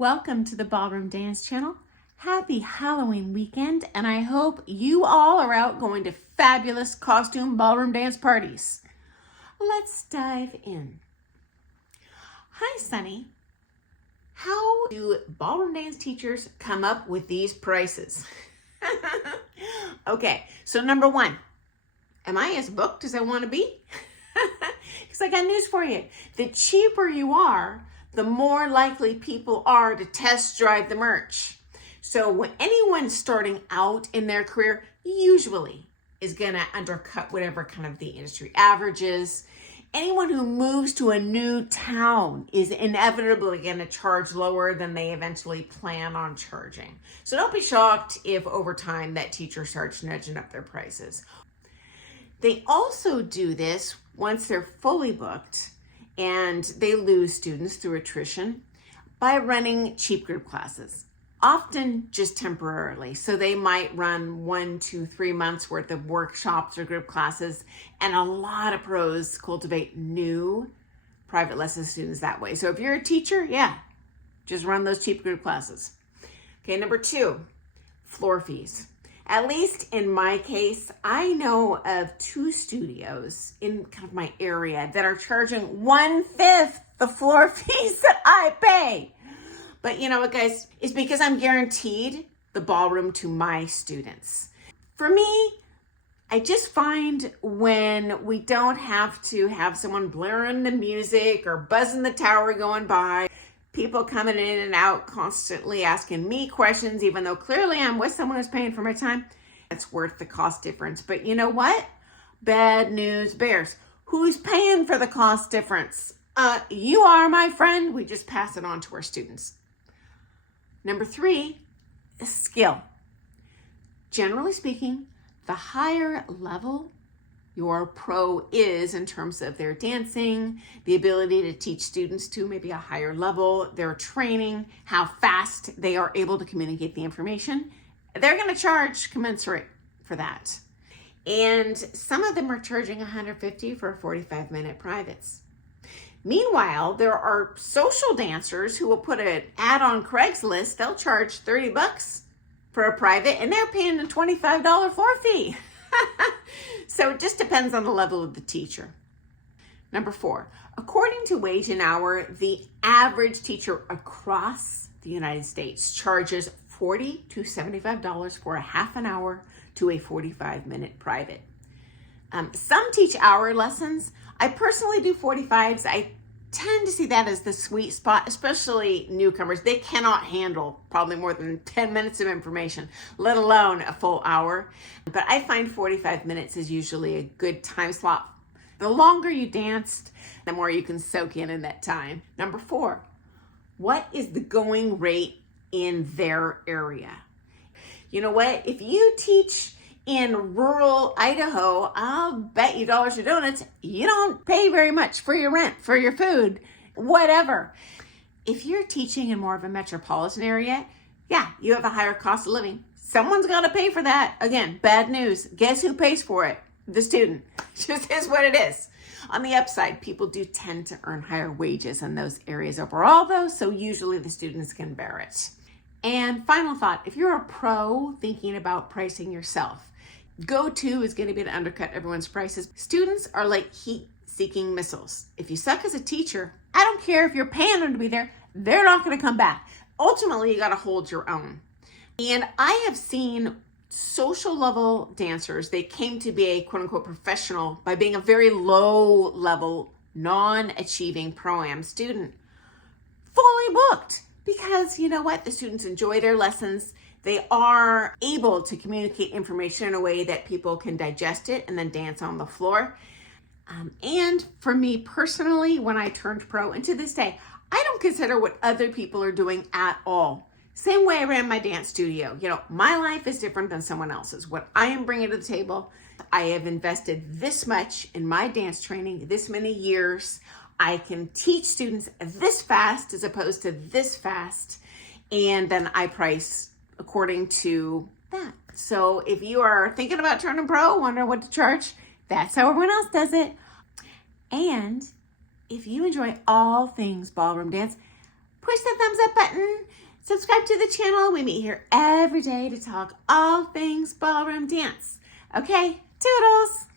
Welcome to the Ballroom Dance Channel. Happy Halloween weekend, and I hope you all are out going to fabulous costume ballroom dance parties. Let's dive in. Hi, Sunny. How do ballroom dance teachers come up with these prices? Okay, so number one, am I as booked as I want to be? Because I got news for you. The cheaper you are, the more likely people are to test drive the merch. So when anyone starting out in their career usually is going to undercut whatever kind of the industry average is. Anyone who moves to a new town is inevitably going to charge lower than they eventually plan on charging. So don't be shocked if over time that teacher starts nudging up their prices. They also do this once they're fully booked and they lose students through attrition by running cheap group classes, often just temporarily. So they might run 1, 2, 3 months worth of workshops or group classes, and a lot of pros cultivate new private lesson students that way. So if you're a teacher, just run those cheap group classes. Okay, number 2, floor fees. At least in my case, I know of 2 studios in kind of my area that are charging 1/5 the floor fees that I pay. But you know what, guys? It's because I'm guaranteed the ballroom to my students. For me, I just find when we don't have to have someone blaring the music or buzzing the tower going by, people coming in and out constantly asking me questions, even though clearly I'm with someone who's paying for my time, it's worth the cost difference. But you know what? Bad news bears. Who's paying for the cost difference? You are, my friend. We just pass it on to our students. Number 3, skill. Generally speaking, the higher level your pro is in terms of their dancing, the ability to teach students to maybe a higher level, their training, how fast they are able to communicate the information, they're going to charge commensurate for that. And some of them are charging $150 for 45-minute privates. Meanwhile, there are social dancers who will put an ad on Craigslist. They'll charge $30 for a private, and they're paying a $25 floor fee. So it just depends on the level of the teacher. Number 4, according to Wage and Hour, the average teacher across the United States charges $40 to $75 for a half an hour to a 45-minute private. Some teach hour lessons. I personally do 45s. I tend to see that as the sweet spot, especially newcomers. They cannot handle probably more than 10 minutes of information, let alone a full hour. But I find 45 minutes is usually a good time slot. The longer you danced, the more you can soak in that time. Number 4, what is the going rate in their area? You know what? If you teach in rural Idaho, I'll bet you dollars to donuts, you don't pay very much for your rent, for your food, whatever. If you're teaching in more of a metropolitan area, you have a higher cost of living. Someone's got to pay for that. Again, bad news. Guess who pays for it? The student. Just is what it is. On the upside, people do tend to earn higher wages in those areas overall, though, so usually the students can bear it. And final thought, if you're a pro thinking about pricing yourself, go-to is going to be to undercut everyone's prices. Students are like heat-seeking missiles. If you suck as a teacher, I don't care if you're paying them to be there, they're not going to come back. Ultimately, you got to hold your own. And I have seen social level dancers, they came to be a quote-unquote professional by being a very low-level, non-achieving pro-am student, fully booked. Because you know what? The students enjoy their lessons. They are able to communicate information in a way that people can digest it and then dance on the floor. And for me personally, when I turned pro, and to this day, I don't consider what other people are doing at all. Same way I ran my dance studio. You know, my life is different than someone else's. What I am bringing to the table, I have invested this much in my dance training, this many years. I can teach students this fast as opposed to this fast, and then I price according to that. So if you are thinking about turning pro, wonder what to charge, that's how everyone else does it. And if you enjoy all things ballroom dance, push the thumbs up button, subscribe to the channel. We meet here every day to talk all things ballroom dance. Okay, toodles.